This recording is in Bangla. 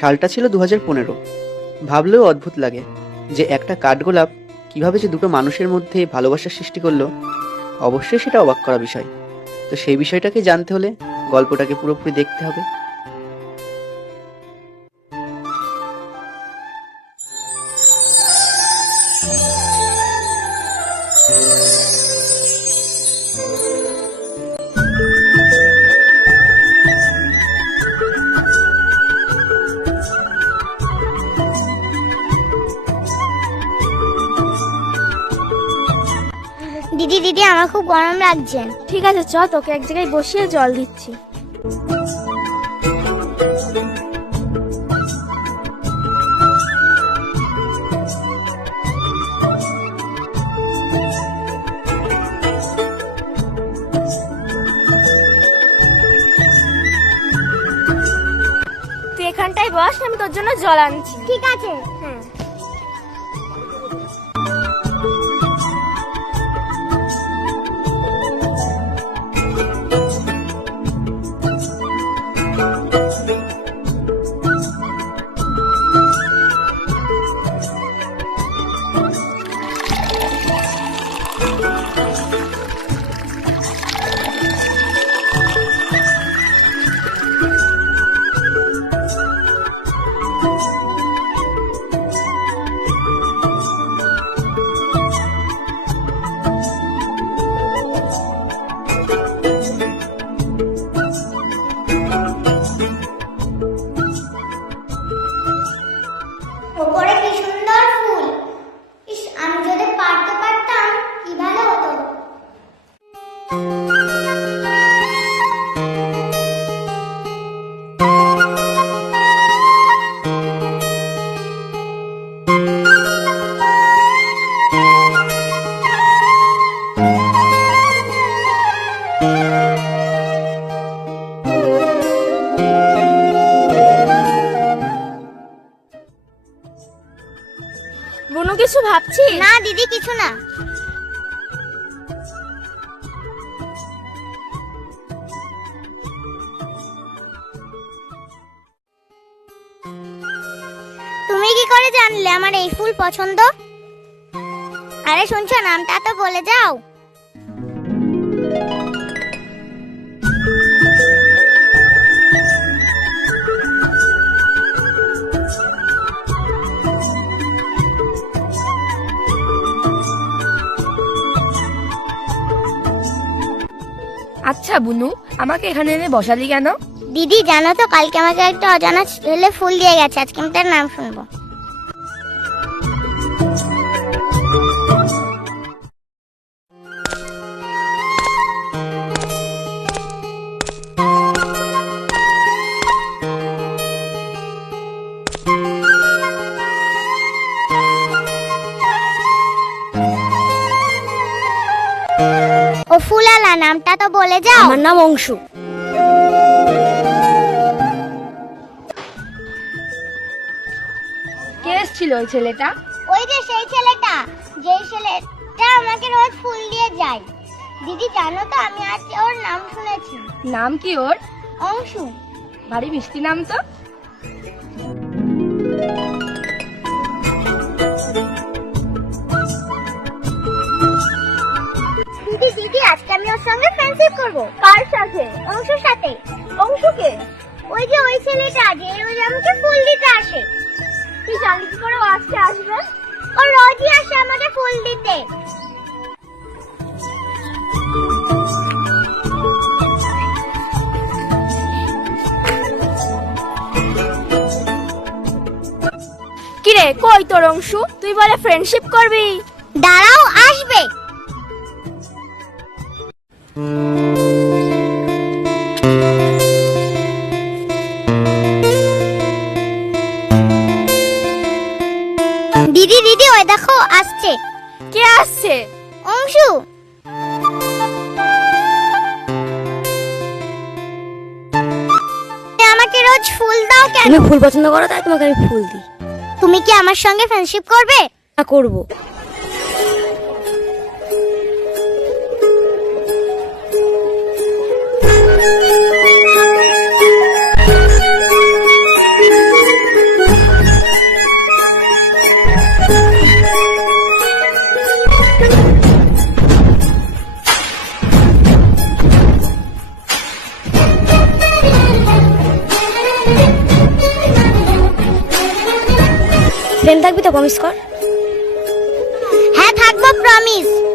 সালটা ছিল 2015। ভাবলেও অদ্ভুত লাগে যে একটা কাঠগোলাপ কিভাবে যে দুটো মানুষের মধ্যে ভালোবাসার সৃষ্টি করলো। অবশ্যই সেটা অবাক করা বিষয়। তো সেই বিষয়টাকে জানতে হলে গল্পটাকে পুরোপুরি দেখতে হবে। দিদি দিদি আমার খুব গরম লাগছে। ঠিক আছে, চ তোকে এক জায়গায় বসিয়ে জল দিচ্ছি। তুই এখানটায় বস, আমি তোর জন্য জল আনছি। ঠিক আছে। হ্যাঁ। ওপরে কি সুন্দর ফুল। ইস, আমি যদি পারতে পারতাম কি ভালো হতো। বুনু, কিছু ভাবছিস? না দিদি, কিছু না। তুমি কি করে জানলে আমার এই ফুল পছন্দ? আরে শুনছো, নামটা তো বলে যাও। আচ্ছা বুনু, আমাকে এখানে এনে বসালি কেন? দিদি জানো তো, কালকে আমাকে একটা অজানা ছেলে ফুল দিয়ে গেছে। আজকে আমি তার নাম শুনবো। ও ফুলালা, নামটা তো বলে যাও। আমার নাম অংশু। কে এসেছিল ওই ছেলেটা? ওই যে সেই ছেলেটা, যেই ছেলেটা আমাকে রোজ ফুল দিয়ে যায়। দিদি জানো তো, আমি আজ ওর নাম শুনেছি। নাম কি ওর? অংশু। ভারী মিষ্টি নাম তো। দিদি দিদি, আজকে আমি ওর সঙ্গে ফ্রেন্ডশিপ করব। কার সাথে? অংশুর সাথে। অংশুকে? ওই যে ওই ছেলেটা যে রোজ আমাকে ফুল দিতে আসে। তুই জানলি কি করে ও আজকে আসবে? ও রোজই আসে আমাকে ফুল দিতে। কিরে, কই তোর অংশু? তুই বলে ফ্রেন্ডশিপ করবি। দাঁড়াও, আসবে। দিদি দিদি, ওই দেখো আসছে। কে আসছে? অংশু। আমাকে রোজ ফুল দাও কেন? তুমি ফুল পছন্দ করো তাই তোমাকে আমি ফুল দিই। তুমি কি আমার সঙ্গে ফ্রেন্ডশিপ করবে? না, করবো। ফ্রেন্ড থাকবি তো, প্রমিস কর। হ্যাঁ থাকবো, প্রমিস।